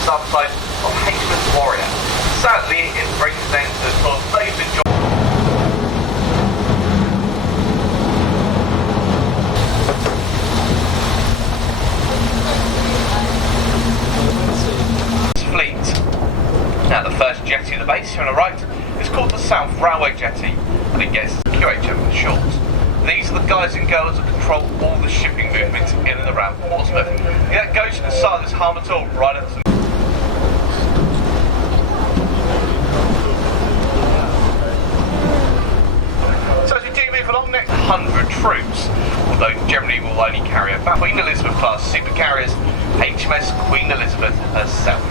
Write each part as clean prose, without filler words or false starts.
starboard side of HMS Warrior. Sadly, it brings an end to the tour. They've enjoyed. Fleet. Now the first jetty of the base here on the right is called the South Railway Jetty, and it gets QHM for short. These are the guys and girls that control all the shipping movements in and around Portsmouth. Yeah, it goes inside this harbour tour right up to. So as we do move along, next 100 troops, although generally will only carry about Queen Elizabeth class supercarriers, HMS Queen Elizabeth herself.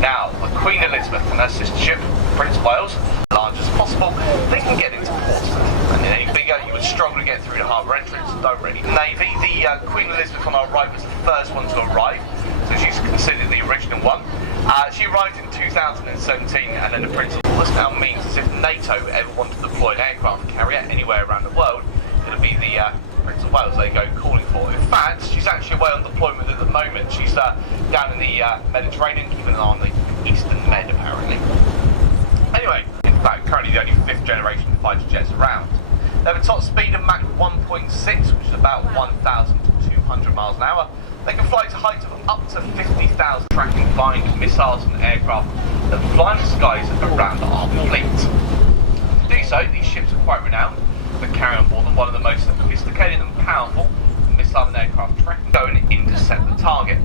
Now, the Queen Elizabeth and her sister ship, Prince of Wales, large as possible, they can get into Portsmouth. And any bigger, you would struggle to get through the harbour entrance directly. Navy, the Queen Elizabeth on our right was the first one to arrive, so she's considered the original one. She arrived in 2017, and then the Prince of Wales now means as if NATO ever wanted to deploy an aircraft carrier anywhere around the world, it would be the Prince of Wales they go calling for. In fact, she's actually away on deployment at the moment. She's down in the Mediterranean, keeping an eye on the Eastern Med apparently. Anyway, in fact, currently the only 5th generation fighter jets around. They have a top speed of Mach 1.6, which is about 1,200 miles an hour. They can fly to heights of up to 50,000, tracking flying missiles and aircraft that fly in the skies around the armed fleet. To do so, these ships are quite renowned, but carry on board them one of the most sophisticated and powerful missile and aircraft tracking, go and intercept the target.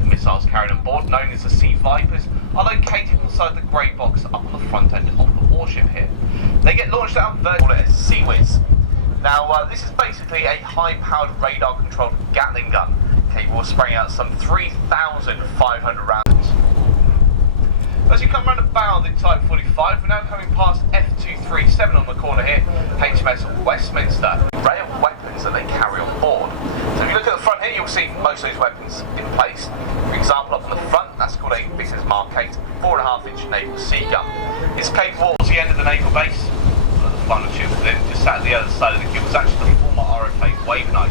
The missiles carried on board, known as the Sea Vipers, are located inside the grey box up on the front end of the warship here. They get launched out vertically as Seawiz. Now, this is basically a high-powered radar-controlled Gatling gun, capable of spraying out some 3,500 rounds. As you come round the bow of the Type 45, we're now coming past F237 on the corner here, HMS Westminster. Array of weapons that they carry on board. So if you look at the front here, you'll see most of these weapons in place. For example, up on the front, that's called a Business Mark 8 4.5-inch naval sea gun. It's capable towards the end of the naval base. The final tube within, just sat at the other side of the queue, was actually the former RFA Wave Knight.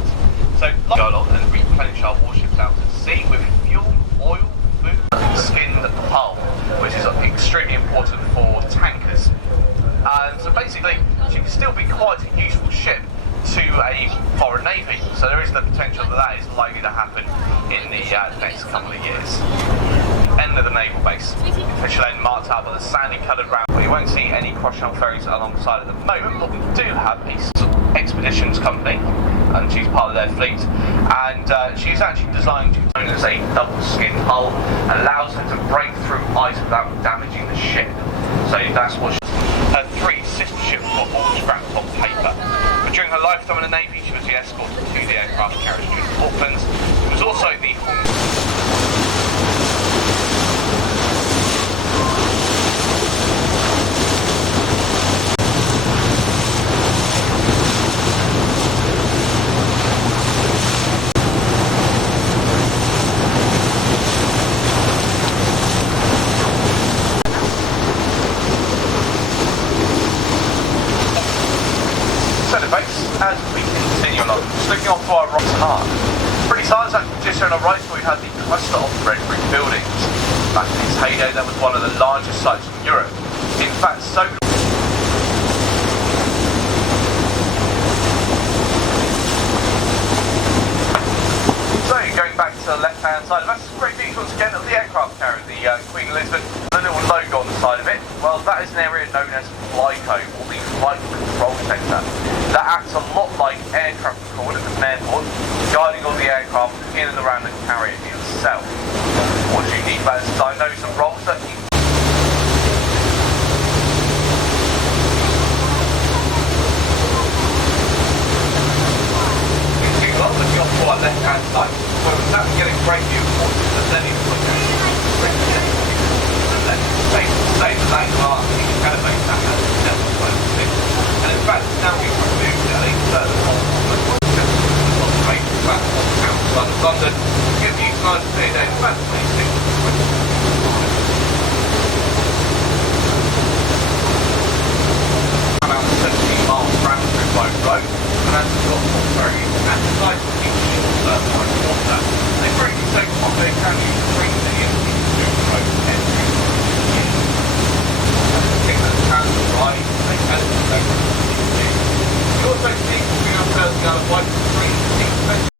So, go along and replenish our warships out at sea with fuel, oil, food, skinned hull, which is extremely important for tankers. And so basically, she can still be quite a useful ship to a foreign navy. So there is the potential that is likely to happen in the next couple of years. End of the naval base. Official end marked out by the sandy coloured round. We won't see any cross-channel ferries alongside at the moment, but we do have a expeditions company, and she's part of their fleet. And she's actually designed to be known as a double-skinned hull, and allows her to break through ice without damaging the ship. So that's what her 3 sister ships were all scrapped on paper. But during her lifetime in the Navy, she was the escort to the aircraft carriers during the Falklands. She was also the as we continue along, just looking off to our right hard. Pretty silent actually just on the right, so we had the cluster of red brick buildings. Back in its heyday, that was one of the largest sites in Europe. In fact, so going back to the left-hand side, that's a great view once again of the aircraft carrier, the Queen Elizabeth. The little logo on the side of it, well, that is an area known as FLICO, or the Flight Control Centre. That acts a lot like air traffic control at the airport, guiding all the aircraft in and around the carrier itself. What's unique about this is I know some roles that you looking off to our left-hand side, where we're now getting a great view of what's the Lenny project. Same as Anglar, the elevate that has never flown. And in fact, now we've removed a further on the great platform outside of London, to give you guys a clear day of about 26. About 17 miles round through Road Road, and as we've got more ferries and the size of each ship water, they bring so what they can use 3 million also see 14,000 gallon white screen